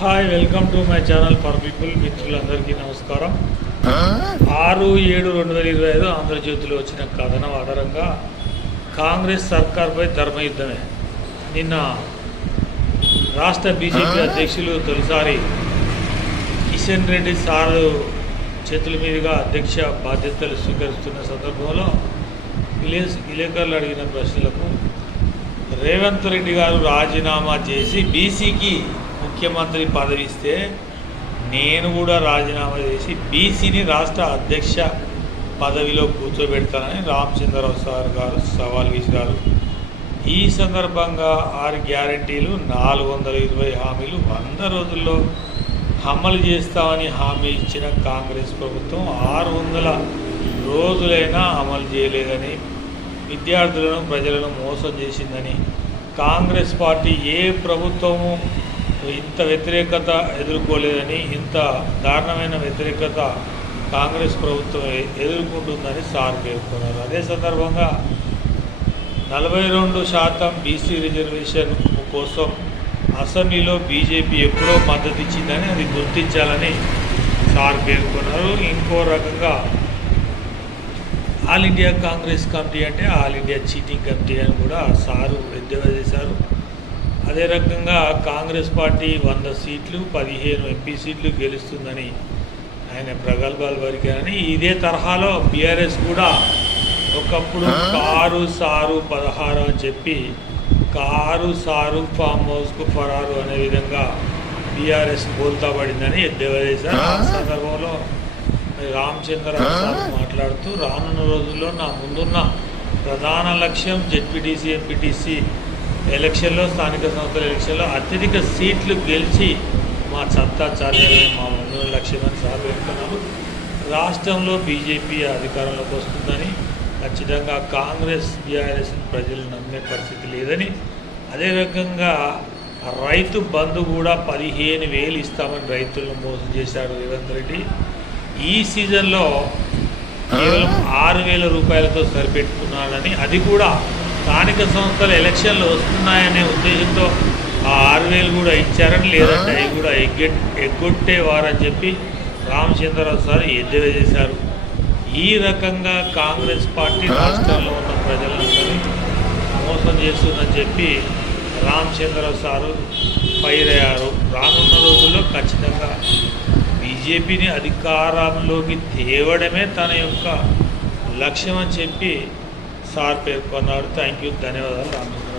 Hi welcome to my channel for people మిత్రులందరికీ నమస్కారం. ఆరు ఏడు రెండు వేల ఇరవై ఐదు ఆంధ్రజ్యోతిలో వచ్చిన కథనం ఆధారంగా కాంగ్రెస్ సర్కార్పై ధర్మయుద్ధమే. నిన్న రాష్ట్ర బీజేపీ అధ్యక్షులు తొలిసారి కిషన్ రెడ్డి సారు చేతుల మీదుగా అధ్యక్ష బాధ్యతలు స్వీకరిస్తున్న సందర్భంలో విలేజ్ విలేకరులు అడిగిన ప్రశ్నలకు రేవంత్ రెడ్డి గారు రాజీనామా చేసి బీసీకి ముఖ్యమంత్రి పదవి ఇస్తే నేను కూడా రాజీనామా చేసి బీసీని రాష్ట్ర అధ్యక్ష పదవిలో కూర్చోబెడతానని రామచంద్రరావు సార్ గారు సవాల్ విసిరారు. ఈ సందర్భంగా ఆరు గ్యారంటీలు నాలుగు వందల ఇరవై హామీలు వంద రోజుల్లో అమలు చేస్తామని హామీ ఇచ్చిన కాంగ్రెస్ ప్రభుత్వం ఆరు వందల రోజులైనా అమలు చేయలేదని విద్యార్థులను ప్రజలను మోసం చేసిందని కాంగ్రెస్ పార్టీ ఏ ప్రభుత్వము ఇంత వ్యతిరేకత ఎదుర్కోలేదని ఇంత దారుణమైన వ్యతిరేకత కాంగ్రెస్ ప్రభుత్వం ఎదుర్కొంటుందని సార్ పేర్కొన్నారు. అదే సందర్భంగా నలభై రెండు శాతం బీసీ రిజర్వేషన్ కోసం అసెంబ్లీలో బీజేపీ ఎప్పుడో మద్దతు ఇచ్చిందని అది గుర్తించాలని సార్ పేర్కొన్నారు. ఇంకో రకంగా ఆల్ ఇండియా కాంగ్రెస్ కమిటీ అంటే ఆల్ ఇండియా చీటింగ్ కమిటీ అని కూడా సారు ఎద్దేవా చేశారు. అదే రకంగా కాంగ్రెస్ పార్టీ వంద సీట్లు పదిహేను ఎంపీ సీట్లు గెలుస్తుందని ఆయన ప్రగల్భాలు పలికారని. ఇదే తరహాలో బీఆర్ఎస్ కూడా ఒకప్పుడు కారు సారు పదహారు అని చెప్పి కారు సారు ఫామ్ హౌస్కు ఫరారు అనే విధంగా బీఆర్ఎస్ బోల్తా పడిందని ఎద్దేవా చేశారు ఆ సందర్భంలో సార్ మాట్లాడుతూ రానున్న రోజుల్లో నా ముందున్న ప్రధాన లక్ష్యం జెడ్పీటీసీ ఎంపీటీసీ ఎలక్షన్లో స్థానిక సంస్థల ఎలక్షన్లో అత్యధిక సీట్లు గెలిచి మా సత్తా చాలేదని మా ముందున్న లక్ష్యం అని సార్ పేర్కొన్నారు రాష్ట్రంలో బీజేపీ అధికారంలోకి వస్తుందని ఖచ్చితంగా కాంగ్రెస్ బీఆర్ఎస్ ప్రజలు నమ్మే పరిస్థితి లేదని అదే రకంగా రైతు బంధు కూడా పదిహేను వేలు ఇస్తామని రైతులను మోసం చేశాడు రేవంత్ రెడ్డి. ఈ సీజన్లో కేవలం ఆరు వేల రూపాయలతో సరిపెట్టుకున్నాడని అది కూడా స్థానిక సంస్థల ఎలక్షన్లు వస్తున్నాయనే ఉద్దేశంతో ఆ ఆరు వేలు కూడా ఇచ్చారని లేదంటే అవి కూడా ఎగ్గెట్ ఎగ్గొట్టేవారని చెప్పి రామచంద్రరావు సార్ ఎద్దేవా చేశారు. ఈ రకంగా కాంగ్రెస్ పార్టీ రాష్ట్రంలో ఉన్న ప్రజలందరినీ మోసం చేస్తుందని చెప్పి రామచంద్రరావు సారు ఫైర్ అయ్యారు రానున్న రోజుల్లో ఖచ్చితంగా బీజేపీని అధికారంలోకి తేవడమే తన యొక్క లక్ష్యం అని చెప్పి సార్ పేర్కొన్నారు. థ్యాంక్ యూ ధన్యవాదాలు రామచంద్ర